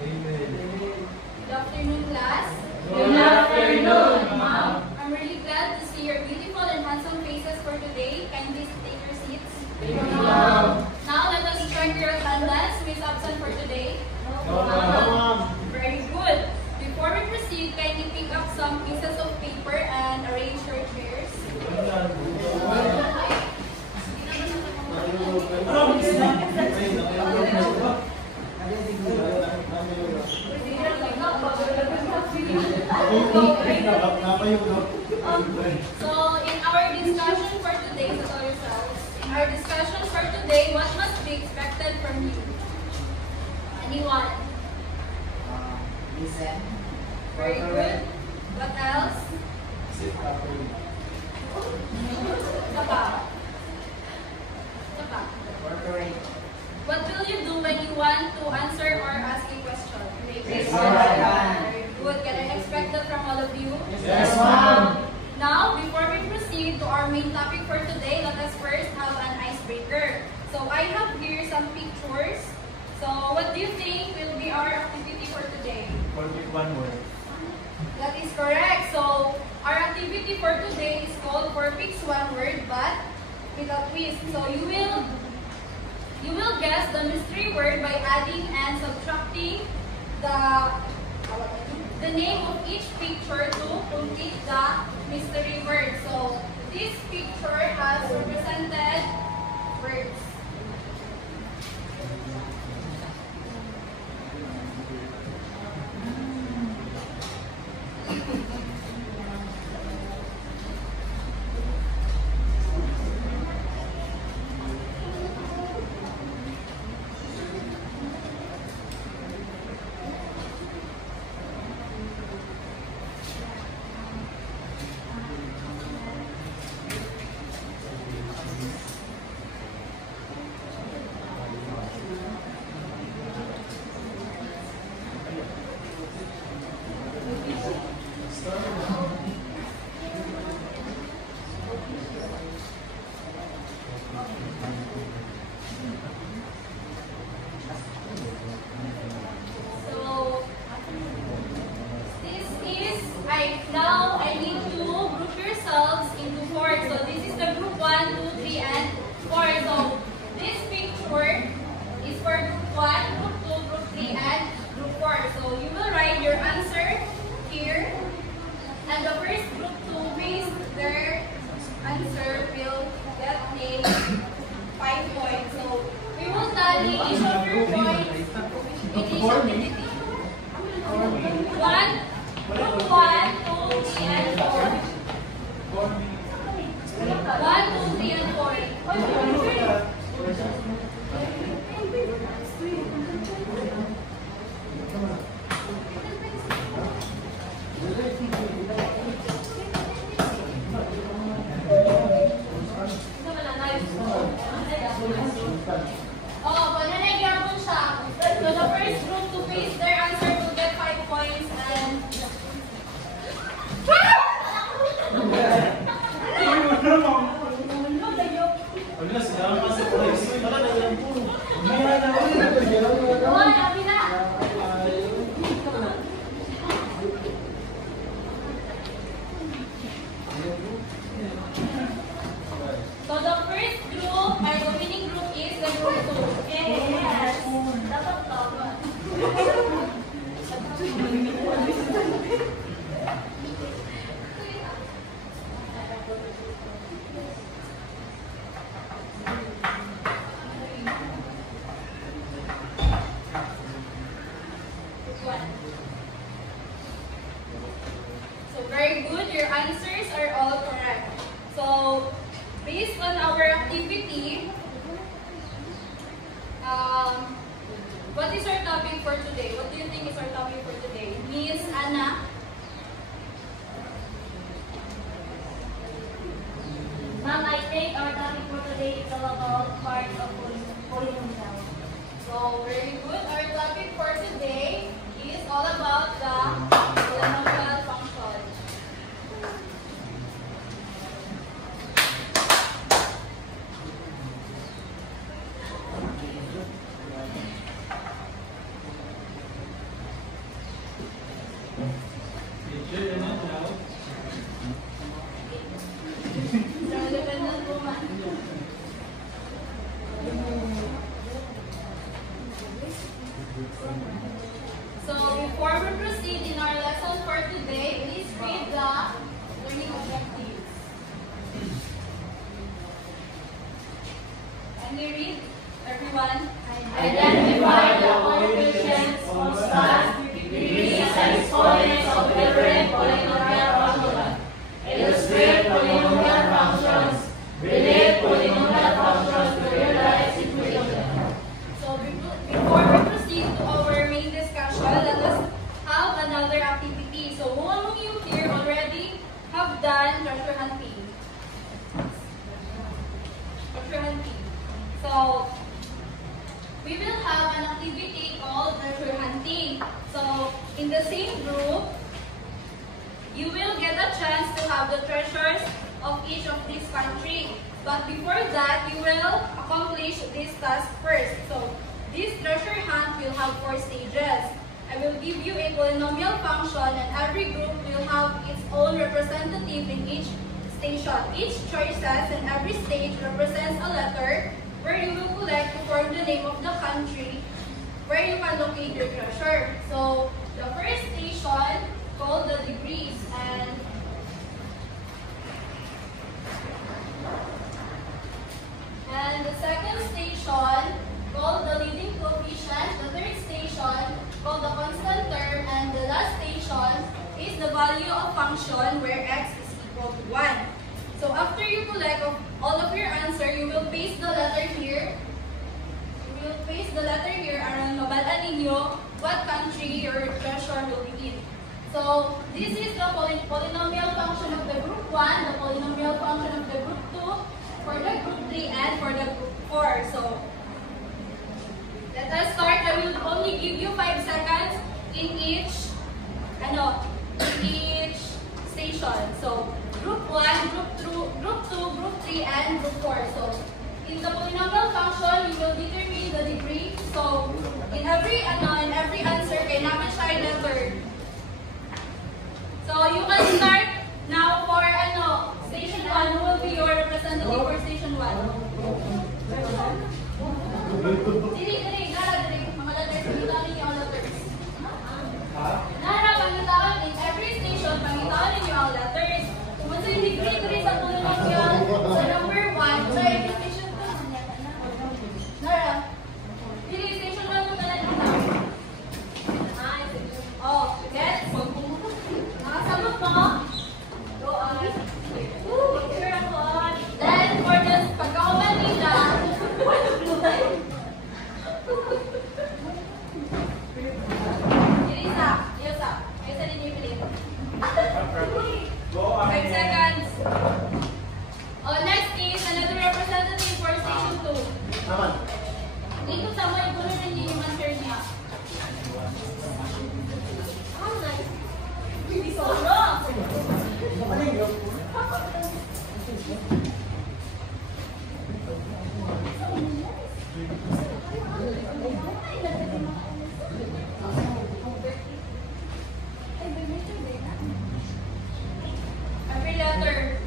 Good afternoon, class. Good afternoon, ma'am. I'm really glad to see your beautiful and handsome faces for today. Kindly take your seats. Thank you, ma'am. Now let us check your attendance. Who is absent for today? No, ma'am. Very good. Before we proceed, kindly pick up some pieces of paper and arrange your chairs. So, in our discussion for today, our discussion for today, what must be expected from you? Anyone? Listen. Very good. What else? Sit properly. Sapa. Sapa. Cooperate. What will you do when you want to answer or ask a question? Yes, ma'am. Very good. Can I expect that from all of you? Yes, ma'am. Now, before we proceed to our main topic for today, let us first have an icebreaker. So, I have here some pictures. So, what do you think will be our activity for today? One word. That is correct. So, our activity for today is called for Fix One Word, but with a twist. So, you will guess the mystery word by adding and subtracting the name of each picture to complete the mystery word. So, this picture has represented words. So, now I need to group yourselves into four. So, this is the group 1, 2, 3, and 4. So, this picture is for group 1, group 2, group 3, and group 4. So, you will write your answer here. And the first group to base their answer will get a 5 points. So, we will tally each of your points in each activity. 1, group 1, 2, 3, and 4. 1, 2, 3, and 4. Oh, pananay po siya. So the first group to face their answer will get 5 points and... So the first group, or the winning group is the group 2. Yes. Dapat tama. So very good, your answers are all correct. So based on our activity, what is our topic for today? What do you think is our topic for today? Miss Anna? Ma'am, I think our topic for today is all about parts of polynomial. So, very good. Our topic for today is all about the polynomial function. So before we proceed in our lesson for today, please read the learning objectives. Can we read, everyone? Identify the coefficients, constants, degrees, and exponents of different polynomial functions. Illustrate polynomial functions. Relate polynomial functions to real-life situations. So before we proceed to our main discussion, let us have another activity. So who among you here already have done treasure hunting? Treasure hunting. So we will have an activity called treasure hunting. So in the same group, you will get a chance to have the treasures of each of these countries. But before that, you will accomplish this task first. So this treasure hunt will have 4 stages. I will give you a polynomial function, and every group will have its own representative in each station. Each choices and every stage represents a letter where you will collect to form the name of the country where you can locate your treasure. So the first station called the degrees, and the second station called the leading coefficient, the third station called the constant term, and the last station is the value of function where x is equal to 1. So after you collect all of your answer, you will paste the letter here. You will paste the letter here around mabalaan ninyo what country your treasure will be in. So this is the polynomial function of the group 1, the polynomial function of the group 2, for the group 3, and for the group 4. So let us start. I will only give you 5 seconds in each station. So group 1, group 2, group 3, and group 4. So in the polynomial function, you will determine the degree. So in every answer, kailangan siya ay letter. So you can start now for station 1. Who will be your representative for station 1? Dili, mga letters, pangitawan ninyo ang letters. Nara, pangitawan in every station, pangitawan ninyo ang letters. Kung sa degree sa polynomial, sa number 1, sa every station 2. Nara, dili, station 1 mo na lang. Oh, gets? Nakasagot mo? Go on. Then, for this, pagkakuman nila, Isa din yung pilit. 5 seconds. Oh, next is another representative for station 2. Naman. Dito sa mga ibunan ninyo yung answer niya. Hindi solo. Every letter.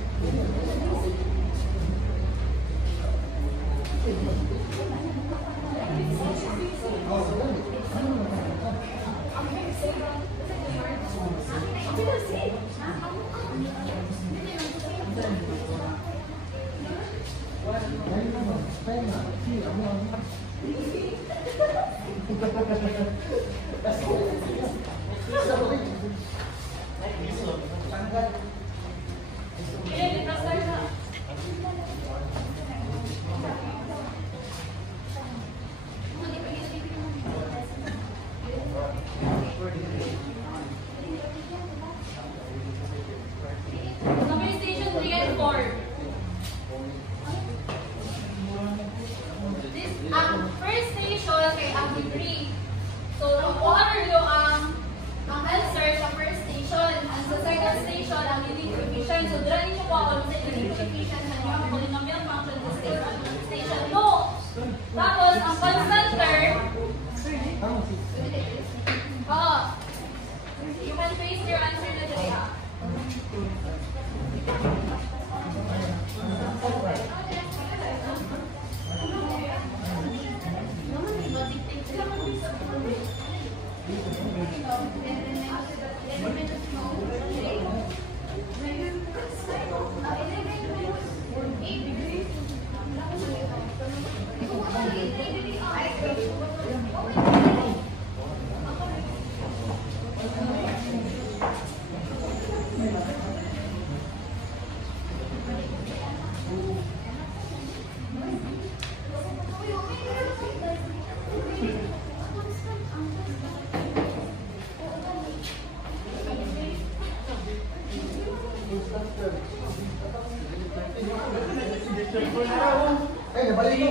Number station 3 and 4. This first station kay ang degree. So kung ano yung ang answer sa first station, and sa second station ang leading coefficient. So dira ninyo po ako sa leading coefficient sa inyong polynomial function sa station 2. Tapos ang constant term, you can paste your answer na dito.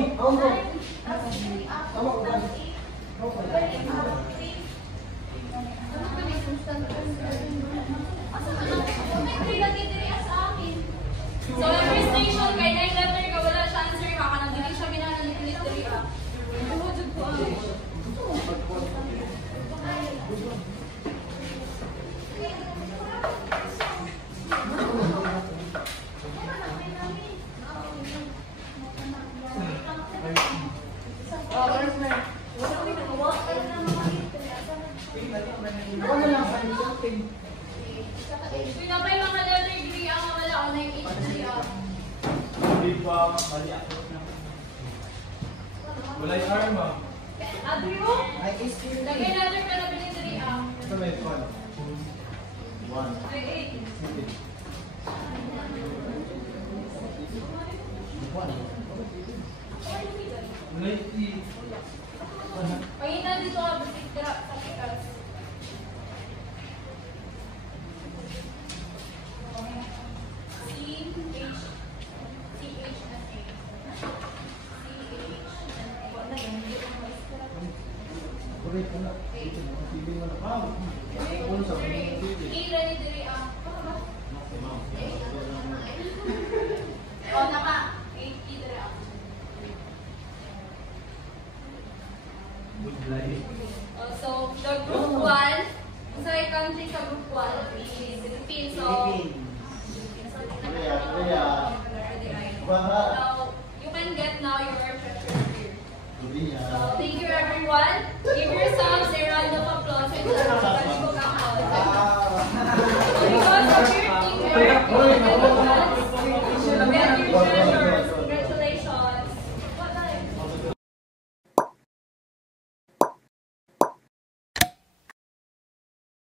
Ako ko. So, every station, kay 9 letter ka, wala siya answer ka, kanang dili siya minanalit diri ah. Buhudod ko ah. Ako na lang. Ano sa akin? Pinapay mga letter diri ang wala o 9 diri ah. Hindi pa mali ako na. Wala yung arm ah. Adrio, Ay, is yun. lagay letter ka na diri ah. Ito may one. One. Ay, 8. Wala yung E. Pangitan dito ka, balik dira sa pikas. Correct ko na. Hindi mo na. Ah, ano sa mga TV? Oh, naka. 8 diri ah. Good life.